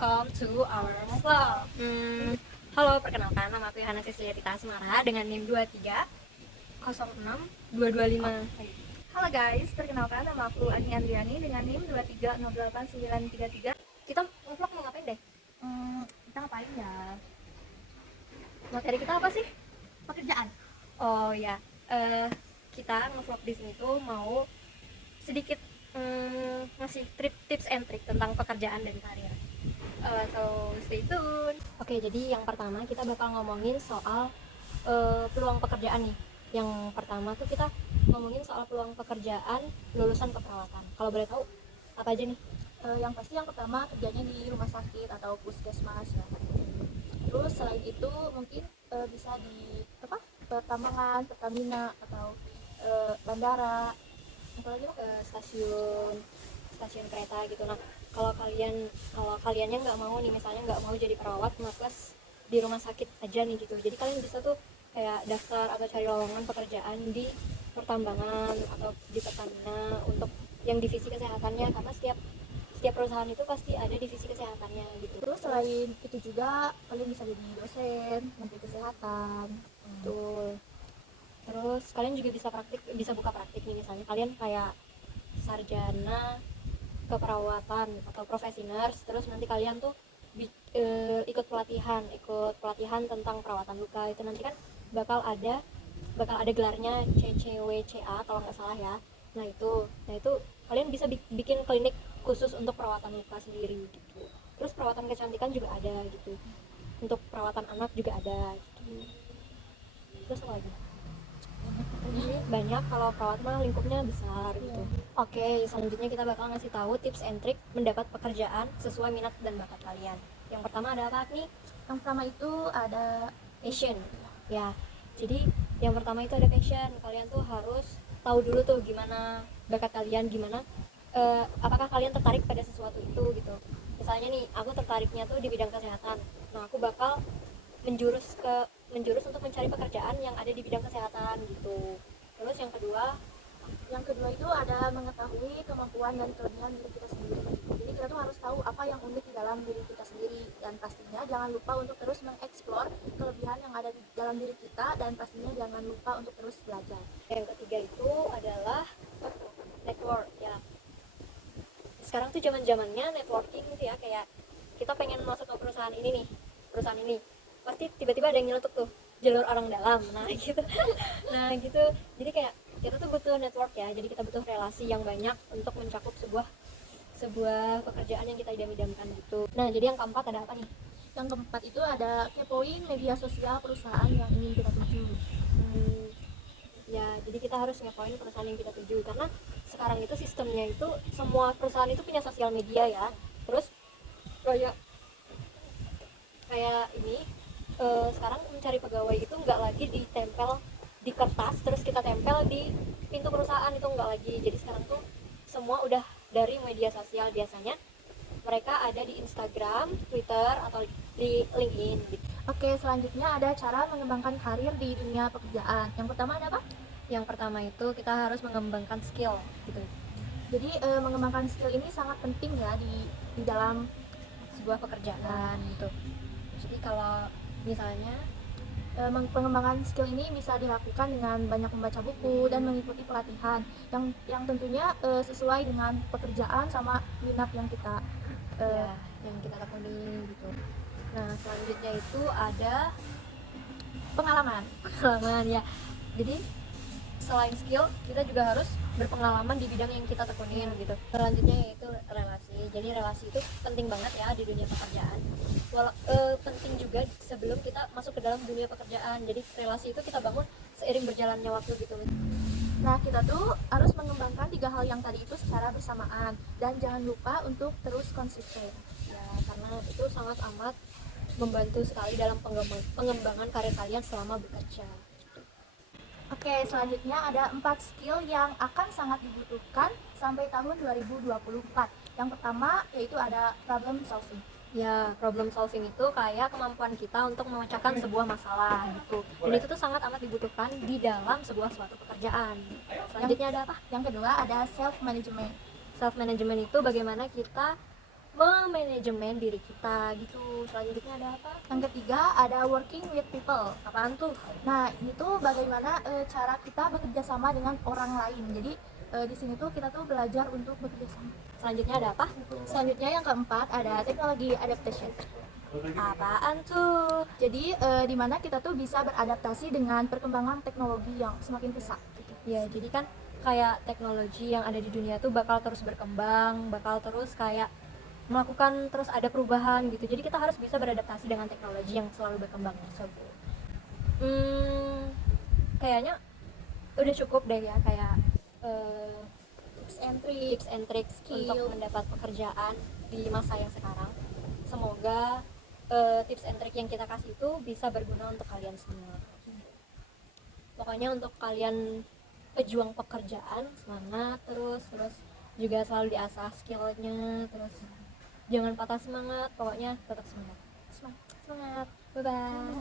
welcome to our vlog. Halo, perkenalkan nama aku Yohana Cecilia Tita Asmara dengan NIM 2306225. Halo guys, perkenalkan nama aku Ani Andriani dengan NIM 2308933. Kita vlog mau ngapain deh? Kita ngapain ya? Materi kita apa sih? Pekerjaan. Oh ya, kita nge-vlog di sini tuh mau sedikit ngasih tips and trick tentang pekerjaan dan karir. So stay tune. Oke, jadi yang pertama kita bakal ngomongin soal peluang pekerjaan nih. Yang pertama tuh kita ngomongin soal peluang pekerjaan lulusan keperawatan. Kalau boleh tahu apa aja nih? Yang pasti yang pertama kerjanya di rumah sakit atau puskesmas ya. Terus selain itu mungkin bisa di pertambangan, Pertamina atau bandara, apalagi stasiun kereta gitu. Nah, kalau kaliannya nggak mau nih, misalnya nggak mau jadi perawat plus di rumah sakit aja nih gitu, jadi kalian bisa tuh kayak daftar atau cari lowongan pekerjaan di pertambangan atau di Pertamina untuk yang divisi kesehatannya, karena setiap perusahaan itu pasti ada divisi kesehatannya gitu. Terus selain itu juga kalian bisa jadi dosen, menteri kesehatan. Betul. Terus kalian juga bisa buka praktik nih, misalnya kalian kayak sarjana keperawatan atau profesi nurse, terus nanti kalian tuh ikut pelatihan tentang perawatan luka. Itu nanti kan bakal ada gelarnya CCWCA kalau nggak salah ya. Nah itu kalian bisa bikin klinik khusus untuk perawatan luka sendiri gitu. Terus perawatan kecantikan juga ada gitu, untuk perawatan anak juga ada gitu. Terus apa lagi? Banyak, kalau perawat mah lingkupnya besar gitu. Oke, selanjutnya kita bakal ngasih tahu tips and trick mendapat pekerjaan sesuai minat dan bakat kalian. Yang pertama ada apa nih? Yang pertama itu ada Passion. Ya, jadi yang pertama itu ada passion. Kalian tuh harus tahu dulu tuh gimana bakat kalian, gimana apakah kalian tertarik pada sesuatu itu gitu. Misalnya nih, aku tertariknya tuh di bidang kesehatan. Nah, aku bakal menjurus untuk mencari pekerjaan yang ada di bidang kesehatan gitu. Terus yang kedua itu ada mengetahui kemampuan dan kelebihan diri kita sendiri. Jadi kita tuh harus tahu apa yang unik di dalam diri kita sendiri, dan pastinya jangan lupa untuk terus mengeksplor kelebihan yang ada di dalam diri kita, dan pastinya jangan lupa untuk terus belajar. Yang ketiga itu adalah network ya. Sekarang tuh zamannya networking gitu ya, kayak kita pengen masuk ke perusahaan ini, pasti tiba-tiba ada yang nyeletuk tuh jalur orang dalam. Nah gitu jadi kayak kita tuh butuh network ya, jadi kita butuh relasi yang banyak untuk mencakup sebuah pekerjaan yang kita idam-idamkan gitu. Nah, jadi yang keempat ada apa nih? Yang keempat itu ada kepoin media sosial perusahaan yang ingin kita tuju. Ya, jadi kita harus ngepoin perusahaan yang kita tuju, karena sekarang itu sistemnya itu semua perusahaan itu punya sosial media ya. Terus kayak ini sekarang mencari pegawai itu nggak lagi ditempel di kertas terus kita tempel di pintu perusahaan, itu nggak lagi. Jadi sekarang tuh semua udah dari media sosial, biasanya mereka ada di Instagram, Twitter, atau di LinkedIn gitu. Oke, selanjutnya ada cara mengembangkan karir di dunia pekerjaan. Yang pertama ada apa? Yang pertama itu kita harus mengembangkan skill gitu. Jadi mengembangkan skill ini sangat penting ya di dalam sebuah pekerjaan gitu. Jadi kalau misalnya pengembangan skill ini bisa dilakukan dengan banyak membaca buku dan mengikuti pelatihan yang tentunya sesuai dengan pekerjaan sama minat yang kita tekuni gitu. Nah, selanjutnya itu ada pengalaman ya. Jadi selain skill, kita juga harus berpengalaman di bidang yang kita tekunin gitu. Selanjutnya yaitu relasi. Jadi relasi itu penting banget ya di dunia pekerjaan. Penting juga sebelum kita masuk ke dalam dunia pekerjaan. Jadi relasi itu kita bangun seiring berjalannya waktu gitu. Nah, kita tuh harus mengembangkan 3 hal yang tadi itu secara bersamaan, dan jangan lupa untuk terus konsisten. Ya, karena itu sangat amat membantu sekali dalam pengembangan karir kalian selama bekerja. Oke, selanjutnya ada 4 skill yang akan sangat dibutuhkan sampai tahun 2024. Yang pertama yaitu ada problem solving. Ya, problem solving itu kayak kemampuan kita untuk memecahkan sebuah masalah gitu. Dan itu tuh sangat amat dibutuhkan di dalam suatu pekerjaan. Selanjutnya ada apa? Yang kedua ada self management. Self management itu bagaimana kita memanajemen diri kita gitu. Selanjutnya ada apa? Yang ketiga ada working with people. Apaan tuh? Nah, ini tuh bagaimana cara kita bekerja sama dengan orang lain. Jadi di sini tuh kita tuh belajar untuk bekerja sama. Selanjutnya ada apa? Selanjutnya yang keempat ada teknologi adaptation. Apaan tuh? Jadi di mana kita tuh bisa beradaptasi dengan perkembangan teknologi yang semakin pesat. Gitu. Ya, jadi kan kayak teknologi yang ada di dunia tuh bakal terus berkembang, bakal terus kayak melakukan terus ada perubahan gitu. Jadi kita harus bisa beradaptasi dengan teknologi yang selalu berkembang tersebut. Kayaknya udah cukup deh ya kayak tips and tricks Skill. untuk mendapat pekerjaan di masa yang sekarang. Semoga tips and trick yang kita kasih itu bisa berguna untuk kalian semua. Pokoknya untuk kalian pejuang pekerjaan, semangat terus juga selalu diasah skillnya, terus jangan patah semangat, pokoknya tetap semangat. Bye bye.